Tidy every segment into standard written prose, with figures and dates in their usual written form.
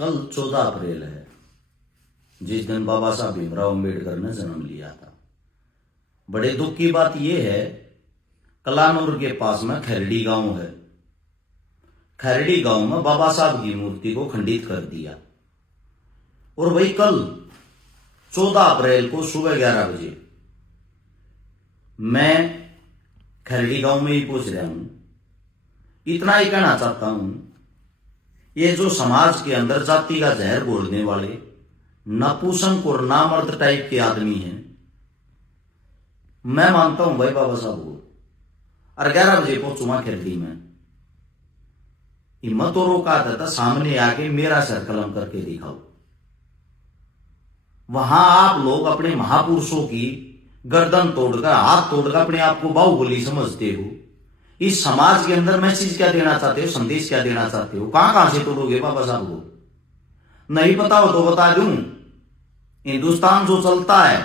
कल 14 अप्रैल है, जिस दिन बाबा साहब भीमराव अम्बेडकर ने जन्म लिया था। बड़े दुख की बात यह है, कलानौर के पास में खैरडी गांव है। खैरडी गांव में बाबा साहब की मूर्ति को खंडित कर दिया। और वही कल 14 अप्रैल को सुबह 11 बजे मैं खैरडी गांव में ही पहुंच रहा हूं। इतना ही कहना चाहता हूं, ये जो समाज के अंदर जाति का जहर घोलने वाले नपुंसक और नामर्द टाइप के आदमी हैं, मैं मानता हूं भाई बाबा साहब को। और 11 बजे पहुंचूंगा खैरडी में। हिम्मत और औकात था सामने आके मेरा सर कलम करके दिखाओ। वहां आप लोग अपने महापुरुषों की गर्दन तोड़कर, हाथ तोड़कर अपने आप को बाहुबली समझते हो। इस समाज के अंदर मैसेज क्या देना चाहते हो, संदेश क्या देना चाहते हो? कहां से तोड़ोगे बाबा साहब को? नहीं पता हो तो बता दूं, हिंदुस्तान जो चलता है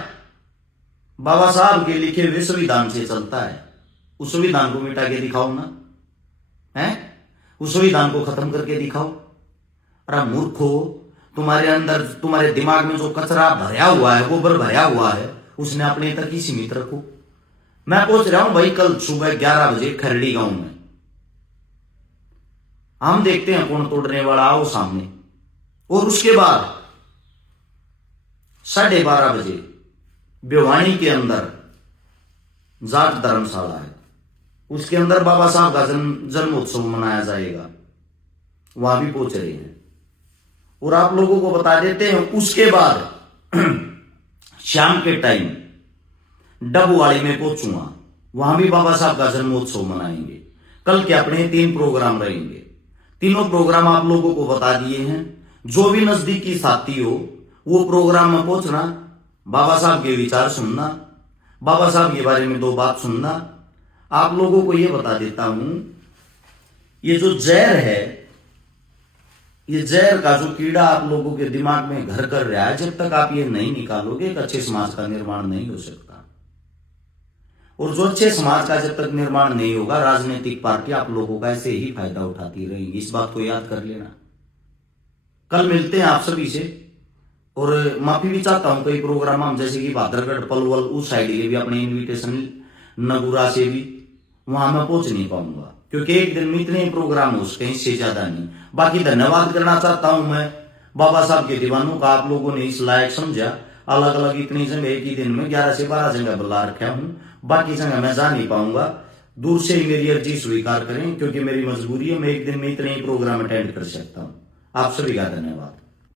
बाबा साहब के लिखे हुए संविधान से चलता है। उस संविधान को मिटा के दिखाओ ना, है? उस संविधान को खत्म करके दिखाओ। अरे मूर्खो, तुम्हारे अंदर, तुम्हारे दिमाग में जो कचरा भरा हुआ है, गोबर भरा हुआ है, उसने अपने तक ही सीमित रखो। मैं पहुंच रहा हूं भाई कल सुबह 11 बजे खैरडी गांव में। हम देखते हैं कौन तोड़ने वाला, आओ सामने। और उसके बाद 12:30 बजे भिवानी के अंदर जाट धर्मशाला है, उसके अंदर बाबा साहब का जन्मोत्सव मनाया जाएगा। वहां भी पहुंच रहे हैं। और आप लोगों को बता देते हैं, उसके बाद शाम के टाइम डबवाड़ी में पहुंचूंगा। वहां भी बाबा साहब का जन्मोत्सव मनाएंगे। कल के अपने 3 प्रोग्राम रहेंगे। तीनों प्रोग्राम आप लोगों को बता दिए हैं। जो भी नजदीकी साथी हो वो प्रोग्राम में पहुंचना, बाबा साहब के विचार सुनना, बाबा साहब के बारे में 2 बात सुनना। आप लोगों को यह बता देता हूं, ये जो जहर है, ये जहर का जो कीड़ा आप लोगों के दिमाग में घर कर रहा है, जब तक आप ये नहीं निकालोगे एक अच्छे समाज का निर्माण नहीं हो सकता। और जो अच्छे समाज का जब तक निर्माण नहीं होगा, राजनीतिक पार्टी आप लोगों का ऐसे ही फायदा उठाती रहेंगी। इस बात को याद कर लेना। कल मिलते हैं आप सभी से। और माफी भी चाहता हूं, कई प्रोग्राम हम जैसे कि भादरगढ़, पलवल, उस साइड के भी अपने इन्विटेशन, नगुरा से भी, वहां मैं पहुंच नहीं पाऊंगा क्योंकि एक दिन में इतने प्रोग्राम हो सके, इससे ज्यादा नहीं। बाकी धन्यवाद करना चाहता हूं मैं बाबा साहब के दीवानों का। आप लोगों ने इस लायक समझा। अलग अलग इतनी जगह एक ही दिन में 11 से 12 जगह बुला रखा हूं। बाकी जगह मैं जा नहीं पाऊंगा। दूर से ही मेरी अर्जी स्वीकार करें क्योंकि मेरी मजबूरी है। मैं एक दिन में इतने ही प्रोग्राम अटेंड कर सकता हूं। आप सभी का धन्यवाद।